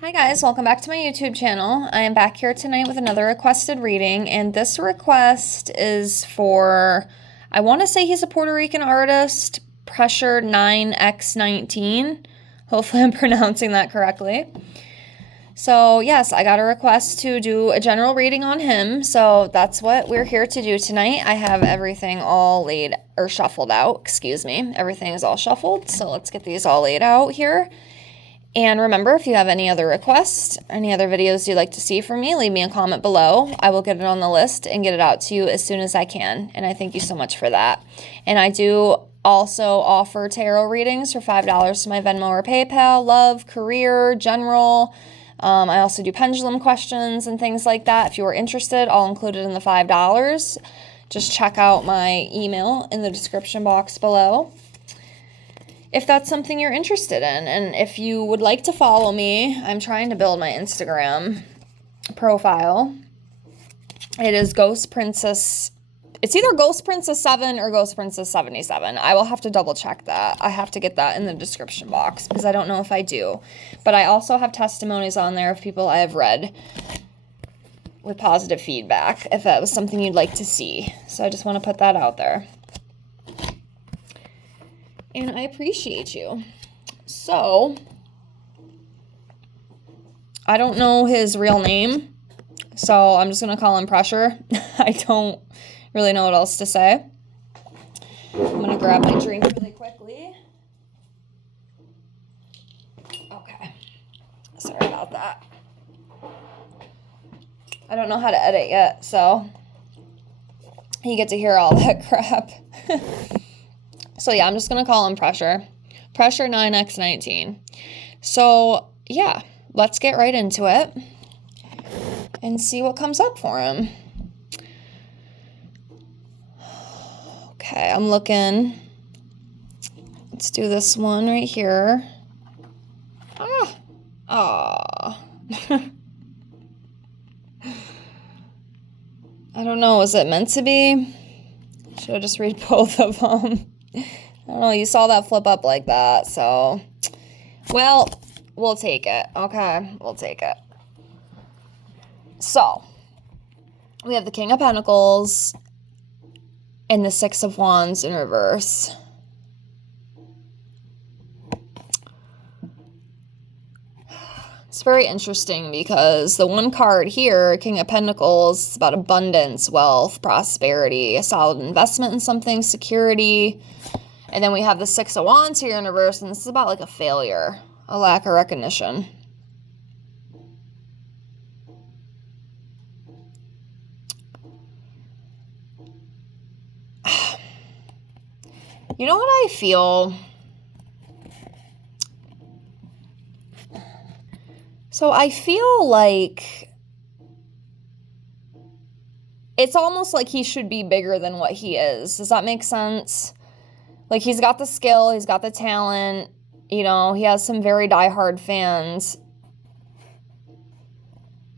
Hi guys, welcome back to my YouTube channel. I am back here tonight with another requested reading, and this request is for, I want to say he's a Puerto Rican artist, Pressure 9x19. Hopefully I'm pronouncing that correctly. So yes, I got a request to do a general reading on him, so that's what we're here to do tonight. I have everything all laid, or shuffled out, excuse me. Everything is all shuffled, so let's get these all laid out here. And remember, if you have any other requests, any other videos you'd like to see from me, leave me a comment below. I will get it on the list and get it out to you as soon as I can. And I thank you so much for that. And I do also offer tarot readings for $5 to my Venmo or PayPal, love, career, general. I also do pendulum questions and things like that. If you are interested, I'll include it in the $5. Just check out my email in the description box below if that's something you're interested in. And if you would like to follow me, I'm trying to build my Instagram profile. It is Ghost Princess. It's either Ghost Princess 7 or Ghost Princess 77. I will have to double check that. I have to get that in the description box because I don't know if I do. But I also have testimonies on there of people I have read with positive feedback if that was something you'd like to see. So I just want to put that out there. And I appreciate you. So, I don't know his real name, so I'm just going to call him Pressure. I don't really know what else to say. I'm going to grab my drink really quickly. Okay. Sorry about that. I don't know how to edit yet, so you get to hear all that crap. So yeah, I'm just going to call him Pressure. Pressure 9x19. So yeah, let's get right into it and see what comes up for him. Okay, I'm looking. Let's do this one right here. Ah. I don't know, was it meant to be? Should I just read both of them? I don't know, you saw that flip up like that, so. Well, we'll take it. Okay, we'll take it. So, we have the King of Pentacles and the Six of Wands in reverse. It's very interesting because the one card here, King of Pentacles, is about abundance, wealth, prosperity, a solid investment in something, security. And then we have the Six of Wands here in reverse, and this is about like a failure, a lack of recognition. You know what I feel? So I feel like it's almost like he should be bigger than what he is. Does that make sense? Like, he's got the skill, he's got the talent, you know, he has some very diehard fans.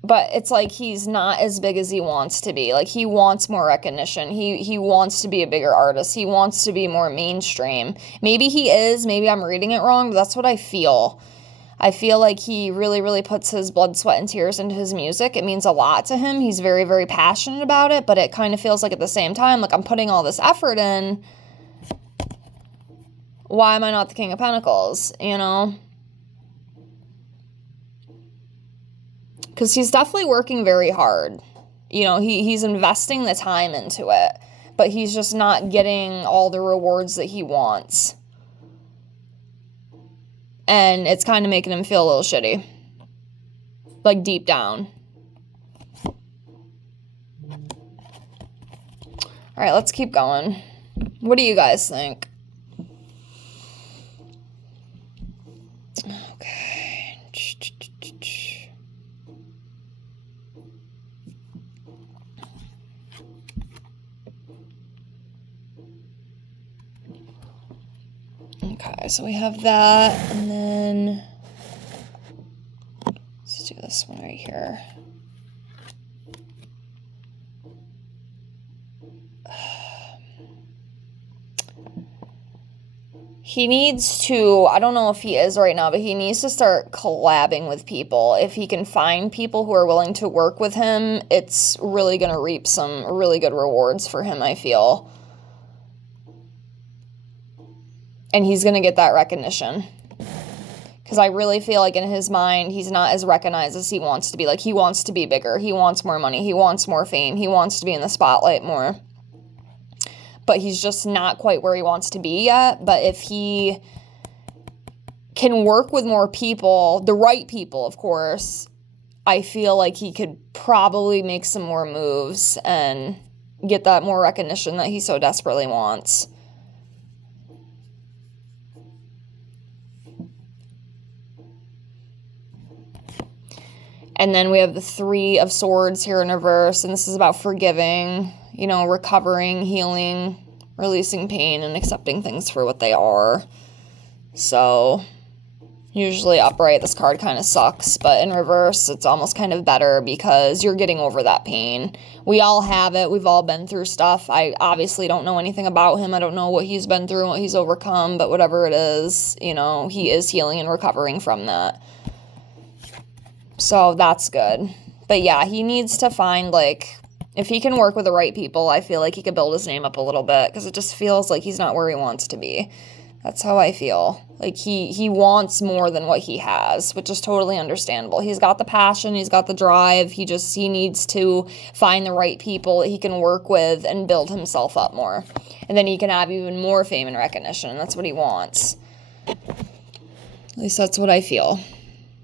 But it's like he's not as big as he wants to be. Like, he wants more recognition. He wants to be a bigger artist. He wants to be more mainstream. Maybe he is. Maybe I'm reading it wrong, but that's what I feel. I feel like he really, really puts his blood, sweat, and tears into his music. It means a lot to him. He's very, very passionate about it, but it kind of feels like at the same time, like, I'm putting all this effort in. Why am I not the King of Pentacles, you know? Because he's definitely working very hard. You know, he's investing the time into it, but he's just not getting all the rewards that he wants. And it's kind of making him feel a little shitty. Like, deep down. All right, let's keep going. What do you guys think? Okay. Okay, so we have that, and then let's do this one right here. He needs to, I don't know if he is right now, but he needs to start collabing with people. If he can find people who are willing to work with him, it's really going to reap some really good rewards for him, I feel. And he's going to get that recognition. Because I really feel like in his mind, he's not as recognized as he wants to be. Like, he wants to be bigger. He wants more money. He wants more fame. He wants to be in the spotlight more. But he's just not quite where he wants to be yet. But if he can work with more people, the right people, of course, I feel like he could probably make some more moves and get that more recognition that he so desperately wants. And then we have the Three of Swords here in reverse, and this is about forgiving, you know, recovering, healing, releasing pain, and accepting things for what they are. So, usually upright, this card kind of sucks, but in reverse, it's almost kind of better because you're getting over that pain. We all have it. We've all been through stuff. I obviously don't know anything about him. I don't know what he's been through and what he's overcome, but whatever it is, you know, he is healing and recovering from that. So that's good. But yeah, he needs to find, like, if he can work with the right people, I feel like he could build his name up a little bit because it just feels like he's not where he wants to be. That's how I feel. Like, he wants more than what he has, which is totally understandable. He's got the passion. He's got the drive. He needs to find the right people that he can work with and build himself up more. And then he can have even more fame and recognition. That's what he wants. At least that's what I feel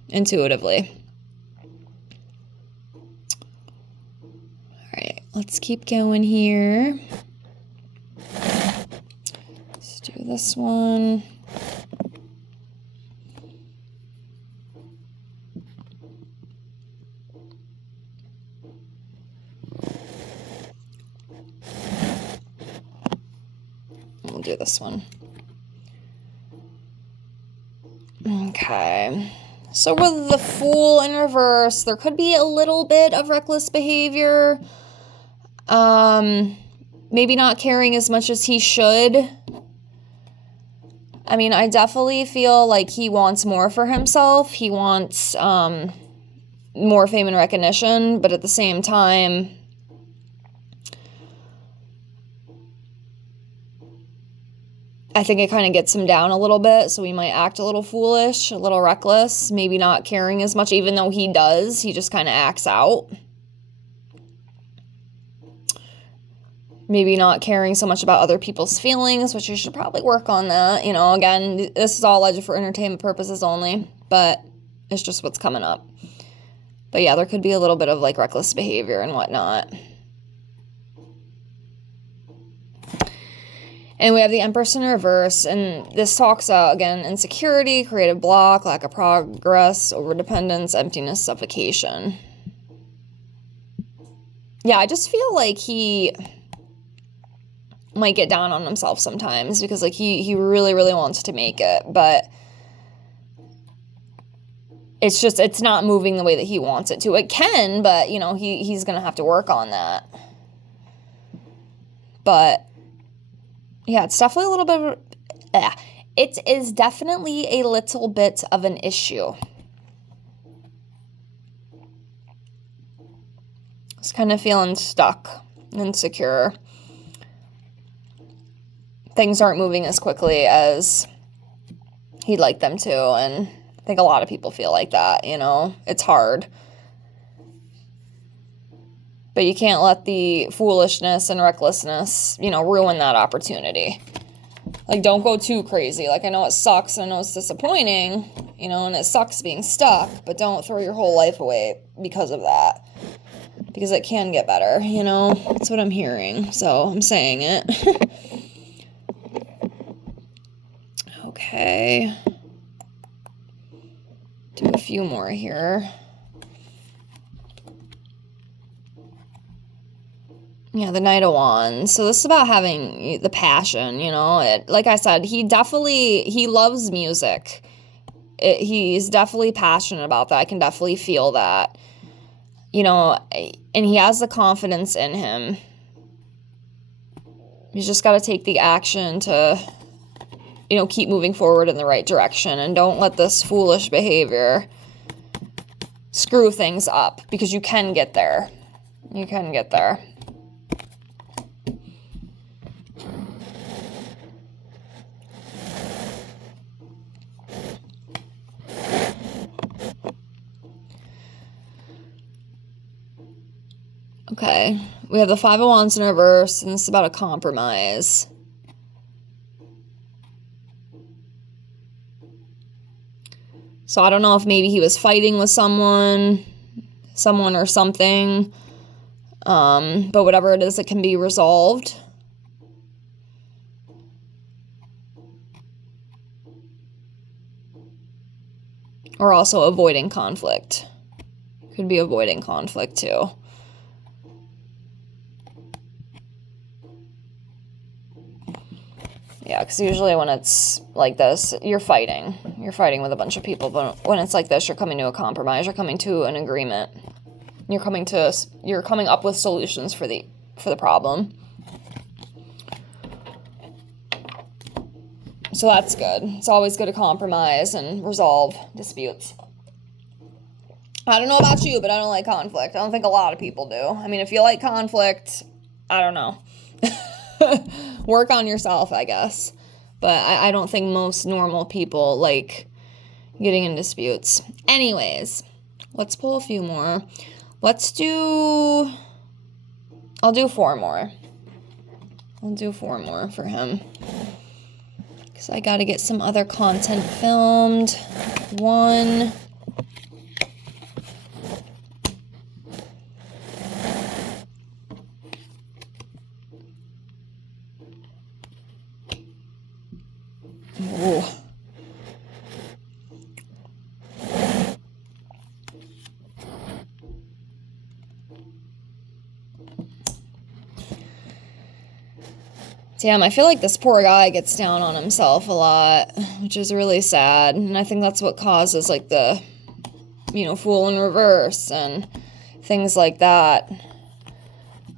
intuitively. Alright, let's keep going here. Let's do this one. We'll do this one. Okay. So with the Fool in reverse, there could be a little bit of reckless behavior. Maybe not caring as much as he should. I mean, I definitely feel like he wants more for himself. He wants more fame and recognition, but at the same time, I think it kind of gets him down a little bit, so he might act a little foolish, a little reckless, maybe not caring as much, even though he does. He just kind of acts out. Maybe not caring so much about other people's feelings, which you should probably work on that. You know, again, this is all alleged for entertainment purposes only, but it's just what's coming up. But yeah, there could be a little bit of, like, reckless behavior and whatnot. And we have the Empress in reverse, and this talks about, again, insecurity, creative block, lack of progress, overdependence, emptiness, suffocation. Yeah, I just feel like he might get down on himself sometimes because, like, he really, really wants to make it, but it's not moving the way that he wants it to. It can, but, you know, he's going to have to work on that. But yeah, it's definitely a little bit of, it is definitely a little bit of an issue. It's kind of feeling stuck, insecure. Things aren't moving as quickly as he'd like them to, and I think a lot of people feel like that, you know? It's hard. But you can't let the foolishness and recklessness, you know, ruin that opportunity. Like, don't go too crazy. Like, I know it sucks, and I know it's disappointing, you know, and it sucks being stuck, but don't throw your whole life away because of that. Because it can get better, you know? That's what I'm hearing, so I'm saying it. Okay. Do a few more here. Yeah, the Knight of Wands. So this is about having the passion, you know. Like I said, he loves music. He's definitely passionate about that. I can definitely feel that. You know, and he has the confidence in him. He's just got to take the action to keep moving forward in the right direction, and don't let this foolish behavior screw things up, because you can get there. You can get there. Okay, we have the Five of Wands in reverse, and this is about a compromise. So I don't know if maybe he was fighting with someone or something. But whatever it is, it can be resolved. Or also avoiding conflict. Could be avoiding conflict too. Yeah, because usually when it's like this, you're fighting. You're fighting with a bunch of people. But when it's like this, you're coming to a compromise. You're coming to an agreement. You're coming up with solutions for the problem. So that's good. It's always good to compromise and resolve disputes. I don't know about you, but I don't like conflict. I don't think a lot of people do. I mean, if you like conflict, I don't know. Work on yourself, I guess. But I don't think most normal people like getting in disputes. Anyways, let's pull a few more. I'll do 4 more. I'll do 4 more for him. Because I got to get some other content filmed. 1. Ooh. Damn, I feel like this poor guy gets down on himself a lot, which is really sad. And I think that's what causes, like, the, Fool in reverse and things like that.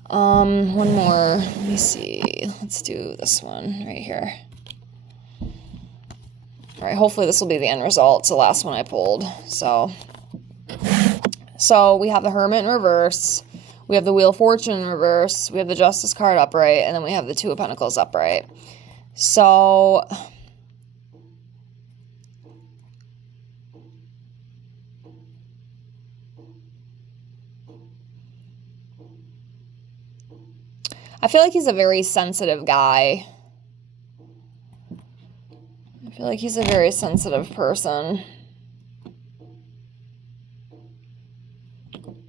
One more. Let me see. Let's do this one right here. All right, hopefully this will be the end result. It's the last one I pulled. So we have the Hermit in reverse. We have the Wheel of Fortune in reverse. We have the Justice card upright. And then we have the Two of Pentacles upright. So I feel like he's a very sensitive guy. I feel like he's a very sensitive person.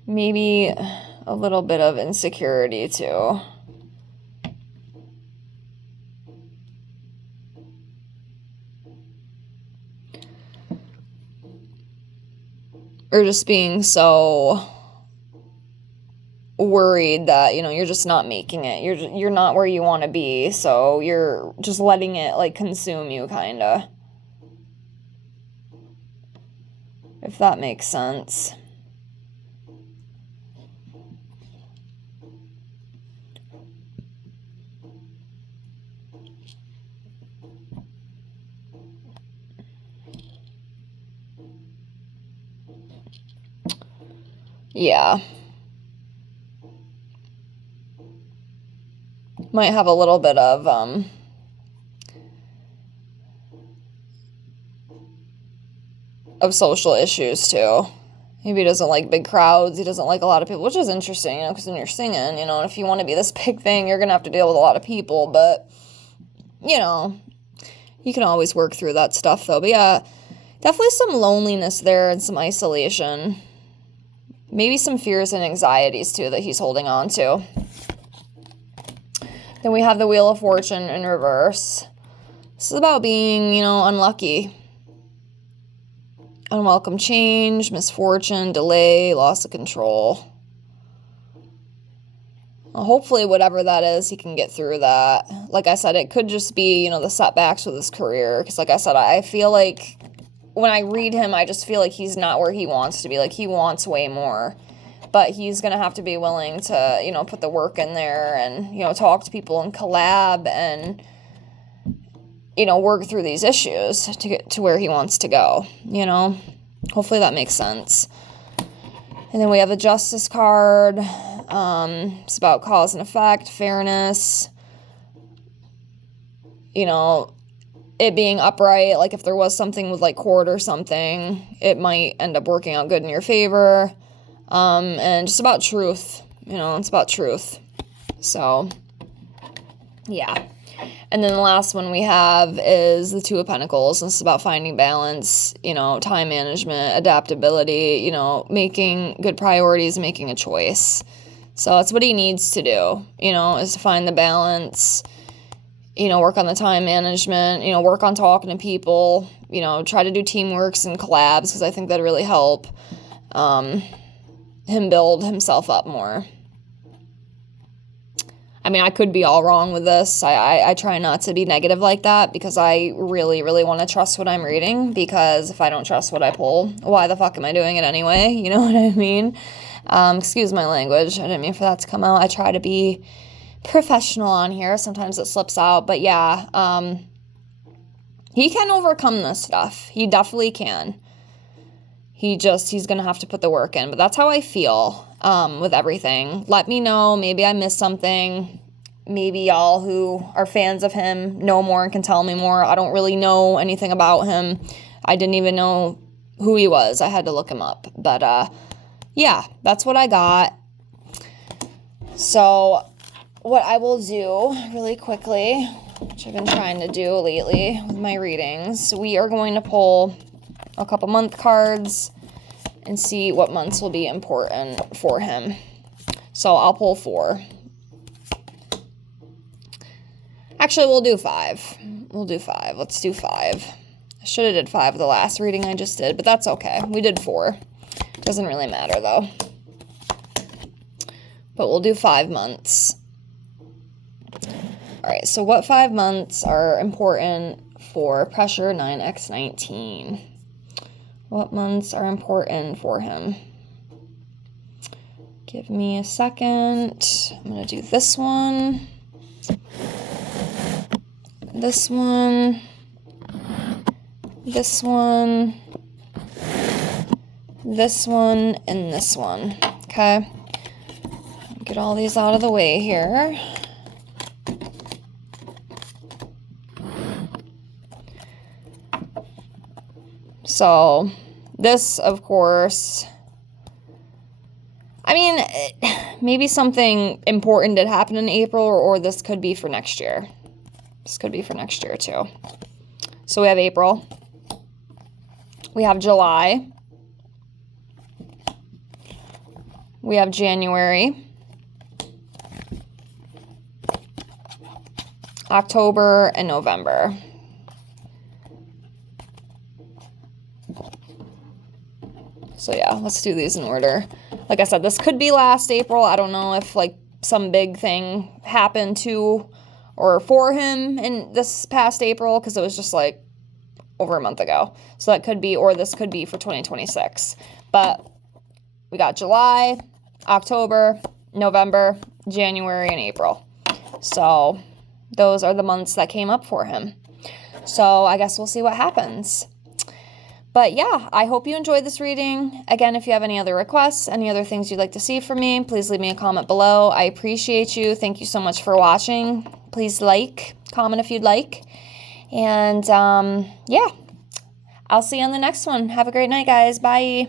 Maybe a little bit of insecurity too. Or just being so worried that, you're just not making it. You're not where you want to be, so you're just letting it, like, consume you, kind of. If that makes sense. Yeah. Might have a little bit of, social issues, too. Maybe he doesn't like big crowds. He doesn't like a lot of people, which is interesting, because when you're singing, and if you want to be this big thing, you're going to have to deal with a lot of people, but, you can always work through that stuff, though. But, yeah, definitely some loneliness there and some isolation. Maybe some fears and anxieties, too, that he's holding on to. Then we have the Wheel of Fortune in reverse. This is about being, unlucky. Unwelcome change, misfortune, delay, loss of control. Well, hopefully, whatever that is, he can get through that. Like I said, it could just be, the setbacks with his career. Because like I said, I feel like when I read him, I just feel like he's not where he wants to be. Like, he wants way more. But he's going to have to be willing to, put the work in there and, talk to people and collab and, work through these issues to get to where he wants to go, Hopefully that makes sense. And then we have the Justice card. It's about cause and effect, fairness, it being upright. Like if there was something with like court or something, it might end up working out good in your favor. And just about truth, it's about truth. So, yeah. And then the last one we have is the Two of Pentacles. This is about finding balance, time management, adaptability, making good priorities, making a choice. So that's what he needs to do, is to find the balance, work on the time management, work on talking to people, try to do teamworks and collabs, because I think that'd really help him build himself up more. I mean, I could be all wrong with this. I try not to be negative like that, because I really, really want to trust what I'm reading, because if I don't trust what I pull, why the fuck am I doing it anyway? You know what I mean? Excuse my language. I didn't mean for that to come out. I try to be professional on here. Sometimes it slips out, but yeah, he can overcome this stuff. He definitely can. He's going to have to put the work in, but that's how I feel, with everything. Let me know. Maybe I missed something. Maybe y'all who are fans of him know more and can tell me more. I don't really know anything about him. I didn't even know who he was. I had to look him up, but, yeah, that's what I got. So what I will do really quickly, which I've been trying to do lately with my readings, we are going to pull a couple month cards and see what months will be important for him. So I'll pull 4. Actually, we'll do 5. Let's do 5. I should have did 5 with the last reading I just did, but that's okay. We did 4. Doesn't really matter though. But we'll do 5 months. All right, so what 5 months are important for Pressure 9x19? What months are important for him? Give me a second. I'm going to do this one. This one. This one. This one and this one. Okay. Get all these out of the way here. So, this, of course, I mean, maybe something important did happen in April, or this could be for next year. This could be for next year, too. So, we have April. We have July. We have January. October and November. So yeah, let's do these in order. Like I said, this could be last April. I don't know if like some big thing happened to or for him in this past April, because it was just like over a month ago. So that could be, or this could be for 2026. But we got July, October, November, January, and April. So those are the months that came up for him. So I guess we'll see what happens. But yeah, I hope you enjoyed this reading. Again, if you have any other requests, any other things you'd like to see from me, please leave me a comment below. I appreciate you. Thank you so much for watching. Please like, comment if you'd like. And yeah, I'll see you on the next one. Have a great night, guys. Bye.